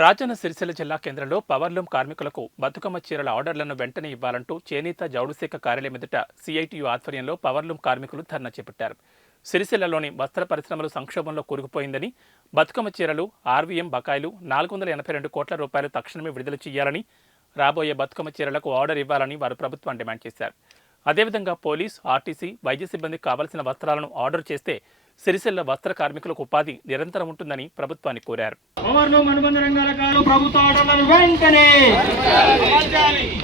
రాజన్న సిరిసిల్ల జిల్లా కేంద్రంలో పవర్లూమ్ కార్మికులకు బతుకమ్మ చీరల ఆర్డర్లను వెంటనే ఇవ్వాలంటూ చేనేత జౌళిశాఖ కార్యాలయం ఎదుట సిఐటియు ఆధ్వర్యంలో పవర్లూమ్ కార్మికులు ధర్నా చేపట్టారు. సిరిసిల్లలోని వస్త్ర పరిశ్రమలు సంక్షోభంలో కూరుకుపోయిందని, బతుకమ్మ చీరలు, ఆర్వీఎం బకాయిలు 482 కోట్ల రూపాయలు తక్షణమే విడుదల చేయాలని, రాబోయే బతుకమ్మ చీరలకు ఆర్డర్ ఇవ్వాలని వారు ప్రభుత్వాన్ని డిమాండ్ చేశారు. అదేవిధంగా పోలీస్, ఆర్టీసీ, వైద్య సిబ్బందికి కావాల్సిన వస్త్రాలను ఆర్డర్ చేస్తే సిరిసిల్ల వస్త్ర కార్మికులకు ఉపాధి నిరంతరం ఉంటుందని ప్రభుత్వాన్ని కోరారు. పవర్లూమ్ అనుబంధ రంగాల ప్రభుత్వ ఆర్డర్లను వెంటనే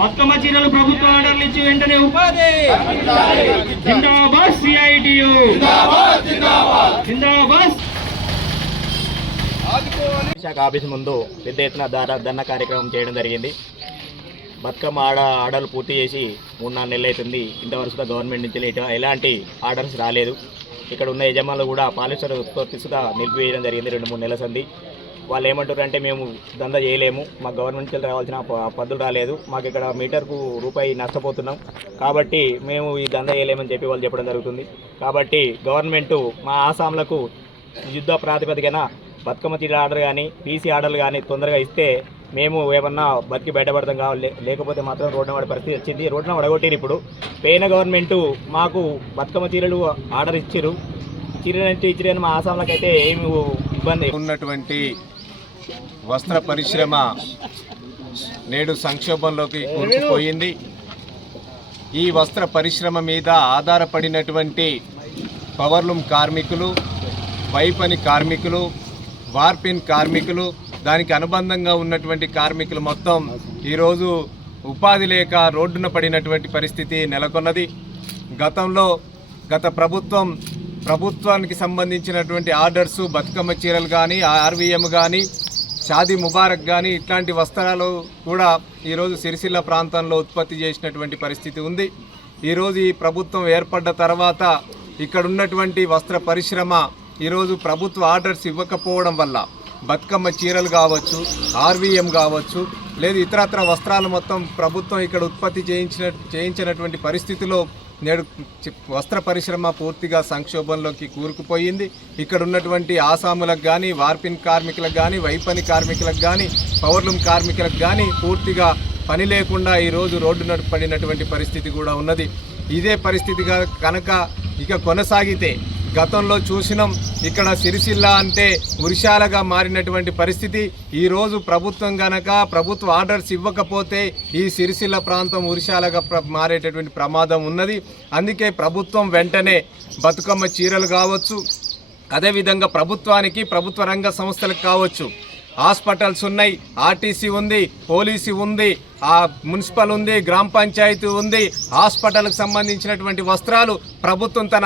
బతుకమ్మ చీరలు ప్రభుత్వ ఆర్డర్లు ఇచ్చి వెంటనే ఉపాధి. జిందాబాద్ సిఐటియు, జిందాబాద్. శాఖ ఆఫీస్ ముందు పెద్ద ఎత్తున ధర్నా కార్యక్రమం చేయడం జరిగింది. బతుకమ్మ ఆర్డర్లు పూర్తి చేసి 3-4 నెలలు అవుతుంది. ఇంతవరకు గవర్నమెంట్ నుంచి ఎలాంటి ఆర్డర్స్ రాలేదు. ఇక్కడ ఉన్న యజమానులు కూడా పాలిస్టర్ ఉత్పత్తి సుధా నిలిపివేయడం జరిగింది 2-3 నెలల సంది. వాళ్ళు ఏమంటారంటే మేము దందా చేయలేము, మాకు గవర్నమెంట్ నుంచి రావాల్సిన పద్దులు రాలేదు, మాకు ఇక్కడ మీటర్కు రూపాయి నష్టపోతున్నాం, కాబట్టి మేము ఈ దందా చేయలేమని చెప్పి వాళ్ళు చెప్పడం జరుగుతుంది. కాబట్టి గవర్నమెంటు మా ఆసాంలకు యుద్ధ ప్రాతిపదికన బతుకమ్మ చీర ఆర్డర్ కానీ, పీసీ ఆర్డర్లు కానీ తొందరగా ఇస్తే మేము ఏమన్నా బతికి బయటపడతాం కావాలి. లేకపోతే మాత్రం రోడ్డున పడే పరిస్థితి వచ్చింది. రోడ్డున పడగొట్టిరు. ఇప్పుడు పోయిన గవర్నమెంటు మాకు బతుకమ్మ చీరలు ఆర్డర్ ఇచ్చారు, చీరలంటే ఇచ్చిరని మా ఆసాంలకైతే ఏమి ఇబ్బంది. ఉన్నటువంటి వస్త్ర పరిశ్రమ నేడు సంక్షోభంలోకి కూరుకుపోయింది. ఈ వస్త్ర పరిశ్రమ మీద ఆధారపడినటువంటి పవర్లూమ్ కార్మికులు, వైపని కార్మికులు, వార్పిన్ కార్మికులు, దానికి అనుబంధంగా ఉన్నటువంటి కార్మికులు మొత్తం ఈరోజు ఉపాధి లేక రోడ్డున పడినటువంటి పరిస్థితి నెలకొన్నది. గత ప్రభుత్వానికి సంబంధించినటువంటి ఆర్డర్స్, బతుకమ్మ చీరలు కానీ, ఆర్వీఎం కానీ, షాదీ ముబారక్ కానీ ఇట్లాంటి వస్త్రాలు కూడా ఈరోజు సిరిసిల్ల ప్రాంతంలో ఉత్పత్తి చేసినటువంటి పరిస్థితి ఉంది. ఈరోజు ఈ ప్రభుత్వం ఏర్పడ్డ తర్వాత ఇక్కడ ఉన్నటువంటి వస్త్ర పరిశ్రమ ఈరోజు ప్రభుత్వ ఆర్డర్స్ ఇవ్వకపోవడం వల్ల బతుకమ్మ చీరలు కావచ్చు, ఆర్వీఎం కావచ్చు, లేదు ఇతరత్ర వస్త్రాలు మొత్తం ప్రభుత్వం ఇక్కడ ఉత్పత్తి చేయించినటువంటి పరిస్థితిలో నేడు వస్త్ర పరిశ్రమ పూర్తిగా సంక్షోభంలోకి కూరుకుపోయింది. ఇక్కడ ఉన్నటువంటి ఆసాములకు కానీ, వార్పిన్ కార్మికులకు కానీ, వైపని కార్మికులకు కానీ, పవర్లూమ్ కార్మికులకు కానీ పూర్తిగా పని లేకుండా ఈరోజు రోడ్డున పడినటువంటి పరిస్థితి కూడా ఉన్నది. ఇదే పరిస్థితిగా కనుక ఇక కొనసాగితే, గతంలో చూసినాం ఇక్కడ సిరిసిల్ల అంటే ఉరిశాలగా మారినటువంటి పరిస్థితి. ఈరోజు ప్రభుత్వం గనక ప్రభుత్వ ఆర్డర్స్ ఇవ్వకపోతే ఈ సిరిసిల్ల ప్రాంతం ఉరిశాలగా మారేటటువంటి ప్రమాదం ఉన్నది. అందుకే ప్రభుత్వం వెంటనే బతుకమ్మ చీరలు కావచ్చు, అదేవిధంగా ప్రభుత్వానికి, ప్రభుత్వ రంగ సంస్థలకు కావచ్చు, హాస్పిటల్స్ ఉన్నాయి, ఆర్టీసీ ఉంది, పోలీసు ఉంది, మున్సిపల్ ఉంది, గ్రామ పంచాయతీ ఉంది, హాస్పిటల్కి సంబంధించినటువంటి వస్త్రాలు ప్రభుత్వం తన